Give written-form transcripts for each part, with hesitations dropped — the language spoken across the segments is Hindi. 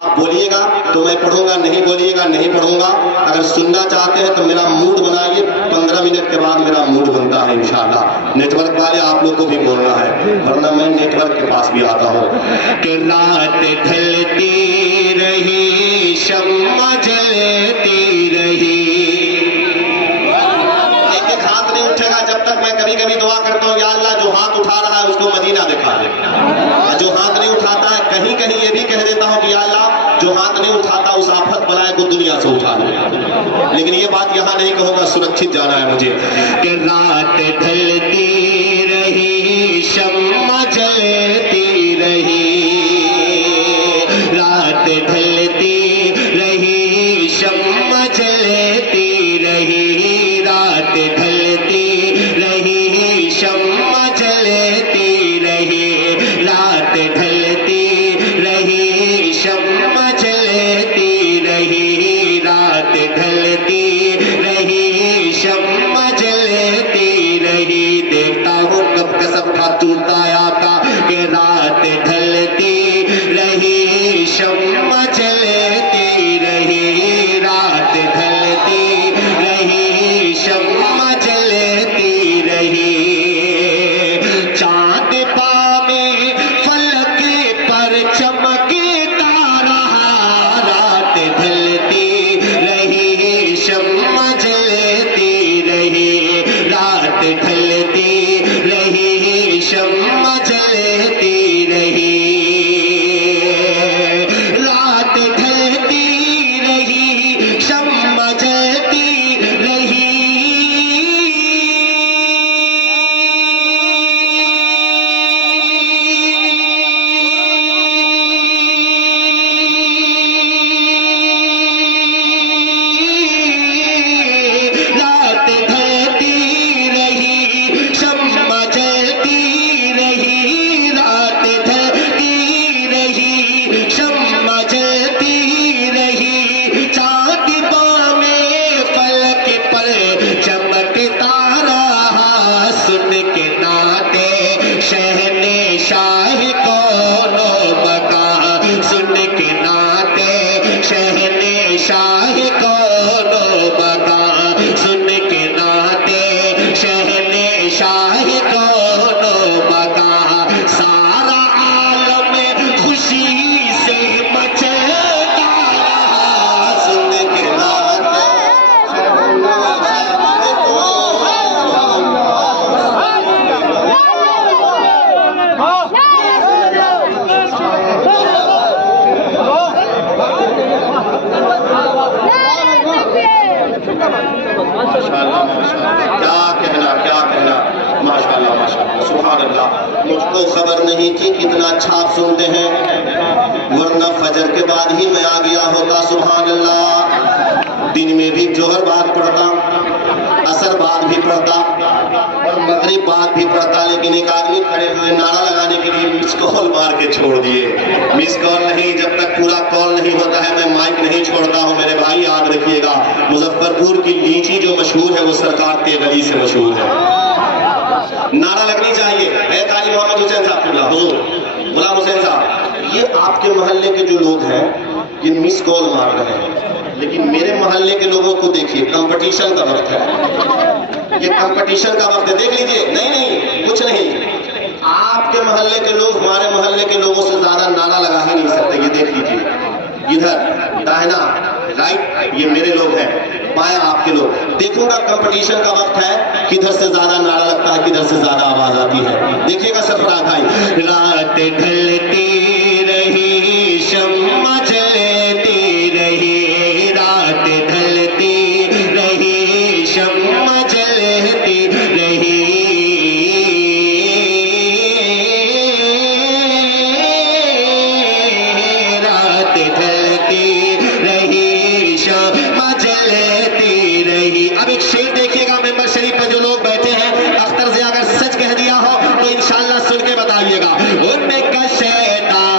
आप बोलिएगा तो मैं पढ़ूंगा, नहीं बोलिएगा नहीं पढ़ूंगा। अगर सुनना चाहते हैं तो मेरा मूड बनाइए, 15 मिनट के बाद मेरा मूड बनता है इंशाल्लाह। नेटवर्क वाले आप लोग को भी बोलना है, वरना मैं नेटवर्क के पास भी आता हूँ। कि रात ढलती रही, शम्मा जलती रही। एक एक हाथ नहीं उठेगा जब तक मैं कभी कभी दुआ करता हूँ, या अल्लाह जो हाथ उठा रहा है उसको मदीना दिखा दे। जो हाथ नहीं उठाता है कहीं कहीं ये भी कह देता हूँ कि या अल्लाह जो हाथ नहीं उठाता उस आफत बलाए को दुनिया से उठा दे। लेकिन ये बात यहाँ नहीं कहूँगा, सुरक्षित जाना है मुझे। कि रात ढलती रही, शम्मा जलती रही। रात ढलती रही, शम्मा जलती रही। रात ढलती रही, शम्मा जलती रही। रात ढलती रही, शम्मा जलती रही। रात ढलती रही, शम्मा जलती रही। देखता हूँ कब कसम खा टूटता है आपका। कि रात ढलती रही, शम्मा जलती रही। रात ढलती रही, शम्मा जलती रही। चांद पावे फलक पर चमकता रहा। रात ढलती रही, शम्मा जलती रही। रात ढलती रही, शम्मा जलती रही। रात ढलती रही, शम्मा जलती रही। रात ढलती रही, शम्मा जलती रही। रात ढलती रही, शम्मा जलती रही। चाँद में फलक पर चमकता रहा। सुन के नाते शहने शाह कोनो मकान। सुन के नाते शहने शाह कोनो मकान। सुन के नाते शहने शाह कोनो मकान। सारा आलम खुशी से मचलता रहा। सुन के नाते माशाअल्लाह माशाअल्लाह, क्या कहना माशाअल्लाह माशाअल्लाह, सुभान अल्लाह। मुझको खबर नहीं थी कितना अच्छा आप सुनते हैं, वरना फजर के बाद ही मैं आ गया होता। सुभान अल्लाह। दिन में भी जोहर बाद पढ़ता, असर बाद भी पढ़ता और मगरिब बाद भी पढ़ता, लेकिन एक आदमी खड़े हुए नारा लगाने के लिए मिस कॉल मार के छोड़ दिए। मिस कॉल नहीं, जब तक पूरा कॉल नहीं होता है मैं माइक नहीं छोड़ता हूँ। मेरे भाई याद रखिएगा, मुजफ्फरपुर की लीची जो मशहूर है वो सरकार के गली से मशहूर है। नारा लगनी चाहिए। काली मोहम्मद हुसैन साहब, गुलाम हुसैन साहब, ये आपके मोहल्ले के जो लोग हैं ये मिस कॉल मार रहे हैं, लेकिन मेरे मोहल्ले के लोगों को देखिए, कंपटीशन का वक्त है। ये कंपटीशन का वक्त है, देख लीजिए। नहीं नहीं कुछ नहीं, आपके मोहल्ले के लोग हमारे मोहल्ले के लोगों से ज्यादा नारा लगा ही नहीं सकते। ये देख लीजिए, इधर दाहिना राइट ये मेरे लोग हैं, बाया आपके लोग। देखूंगा कंपटीशन का वक्त है, किधर से ज्यादा नारा लगता है, किधर से ज्यादा आवाज आती है। देखिएगा सरफराज भाई। रात ढलती रही, शम्मा जलती रही। रात ढलती रही, शम्मा जलती रही। रात ढलती रही, शम्मा जलती रही। अब एक शेर देखिएगा, मेंबर शरीफ पर जो लोग बैठे हैं, अख्तर से अगर सच कह दिया हो तो इंशाल्लाह सुन के बताइएगा। उनका शैतान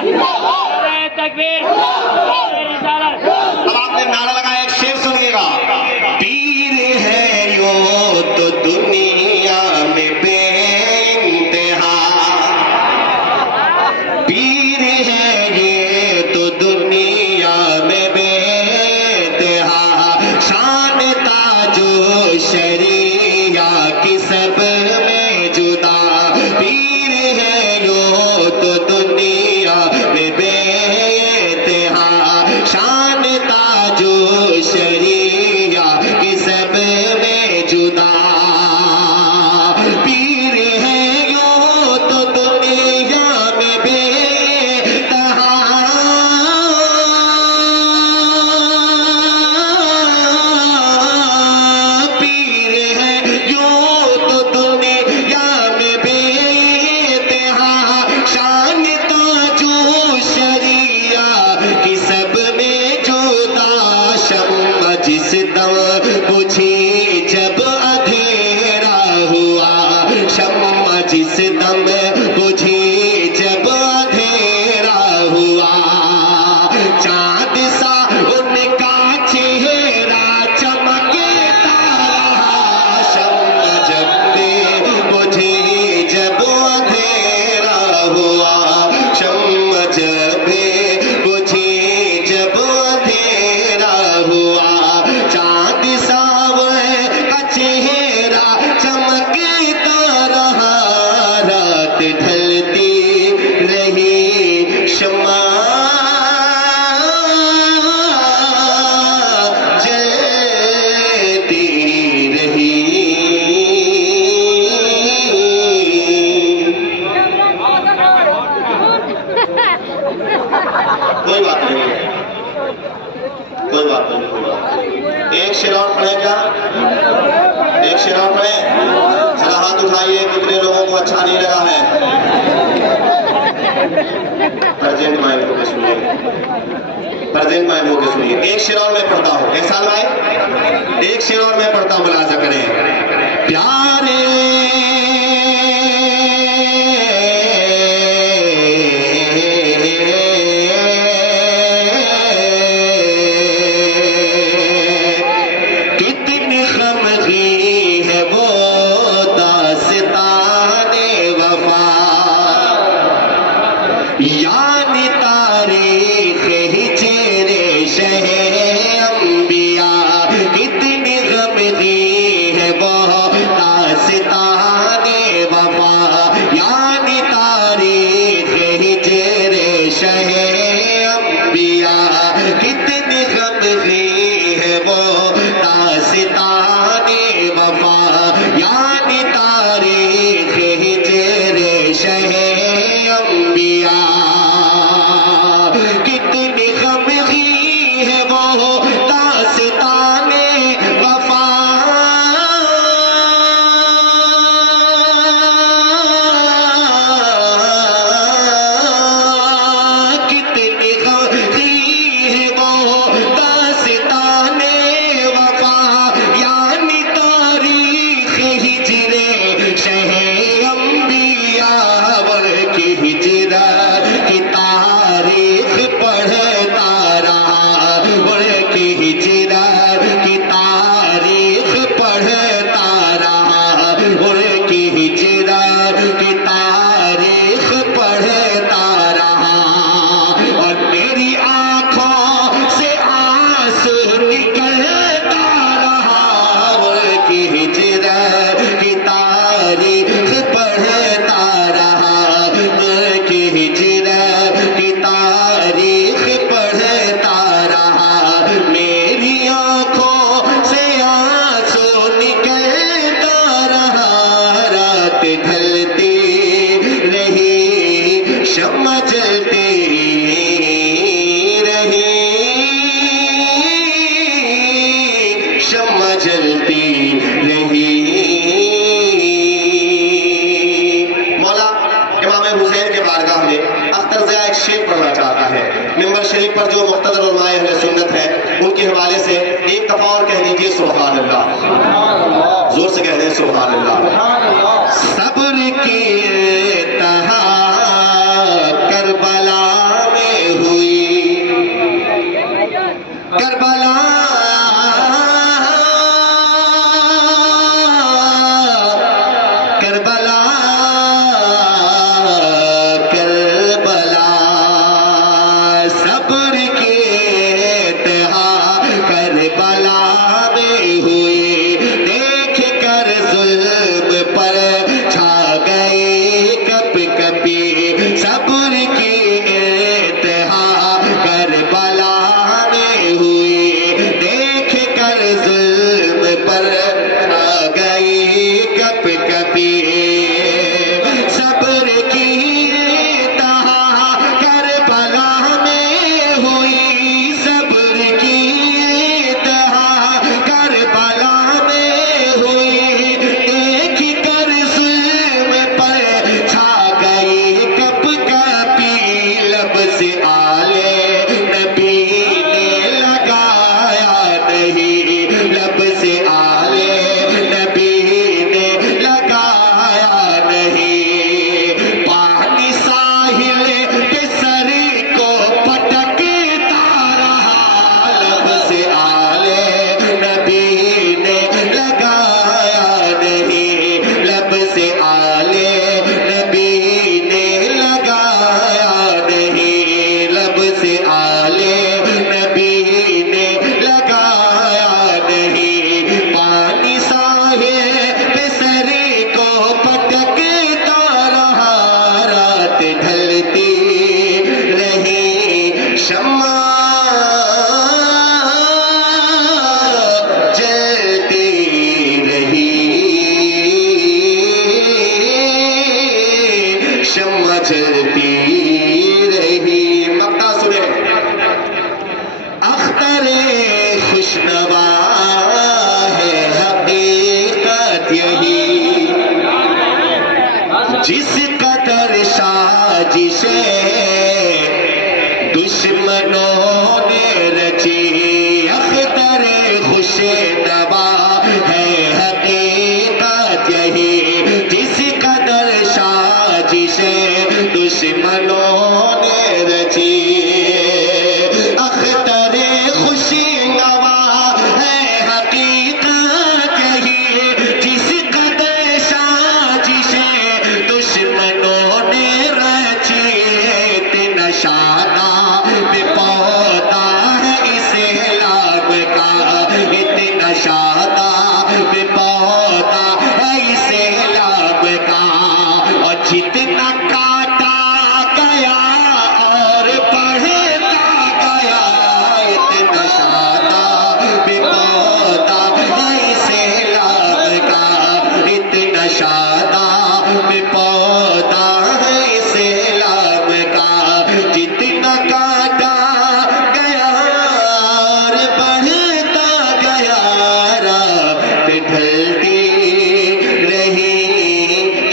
तकबीर। अब आपने नारा लगाया, एक शेर सुनिएगा। पीर है यो तो दुनिया में बेइंतहा, पीर है ये तो दुनिया में बेइंतहा, शान ताजो शरिया की सब में जुदा, पीर है यो तो दुनिया में बेइंतहा, शान ताजो शरिया की सब में जुदा, पीर है यो तो दुनिया में बेतहा, पीर है यो तो दुनिया में बेतहा, शान ताजो शरिया की सब में जुदा, शम्मा जिस दम बुझी जब अंधेरा हुआ, शम्मा जिस दम बुझी जब अंधेरा हुआ, चांद सा उनका चेहरा चमकता रहा, शम्मा जब बुझी जब अंधेरा हुआ, शम्मा जब बुझी जब अंधेरा हुआ, चांद सा का चेहरा चमकता रहा, रात ढलती रही शम्मा जलती रही। कोई बात नहीं है, कोई बात नहीं, कोई बात नहीं। एक शेर और पढ़े क्या? एक शेर और पढ़े? जरा हाथ उठाइए, कितने लोगों को अच्छा नहीं लगा है? प्रेजेंट माइंड होकर सुनिए, प्रेजेंट माइंड होकर सुनिए। एक शेर और मैं पढ़ता हूँ, एहसान भाई, एक शेर और मैं पढ़ता हूँ, मुलाजा करें। प्यारे कितनी ग़मगी है वो दास्ताने वफा, यानी तारीख़ हिजरे शहे अंबिया, कितनी ग़मगी है वो दास्ताने वफा, यानी तारीख़ हिजरे शहे अंबिया, कितनी ग़मगी है वो दास्ताने वफा, यानी तारीख़ हिजरे शहे अंबिया, कितनी ग़मगी है वो दास्ताने वफा, कितनी ग़मगी है वो दास्ताने वफा, यानी तारीख़ हिजरे शहे अंबिया, की हिजरा की तारीख़ पढ़ता रहा, की हिजरा की तारीख़ पढ़ता रहा, की हिजरा की तारीख़ पढ़ता रहा, और मेरी आँखों से आंसू निकलता रहा, की हिजरा की तारीख़ पढ़ता रहा, की हिजरा की तारीख़ पढ़ता रहा, मेरी आँखों से आंसू निकलता रहा, रात ढलती रही शम्मा जलती रही, शम्मा जलती रही। मौला इमाम हुसैन के बारगाह में अख्तर ज़िया एक शेर पढ़ना चाहता है। मिंबर शरीफ पर जो मुक़्तदर उलमाए अहले सुन्नत है, उनके हवाले से एक दफ़ा और कह दीजिए सुभान अल्लाह, जोर से कह दें सुभान अल्लाह। सब्र की तहा करबला जलती रही शम्मा जलती रही शम्मा जलती रही। मक्ता सुने अख्तरे खुशनवा है हकीकत यही जिस कदर साजिशें दुश्मनों ने रची। अख्तरे खुशनवा है हकीकत यही जिस कदर साजिशें दुश्मनों ने रची। अख्तरे खुशनवा है हकीकत यही जिस कदर साजिशें दुश्मनों ने रची। इतना शादाब पौधा है इसे लाभ का इतना शादाब पौधा है इसे लाभ का। और जितना काटा गया और बढ़ता गया इतना शादाब पौधा है इसे लाभ का इतना शादाब पौधा है इसे लाभ का। जितना काटा गया और बढ़ता गया रात ढलती रही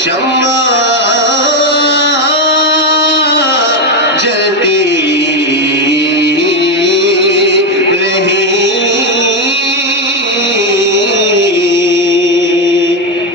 शम्मा जलती रही।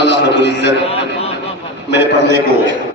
अल्लाह रब्बुल इज्जत मेरे पढ़ने को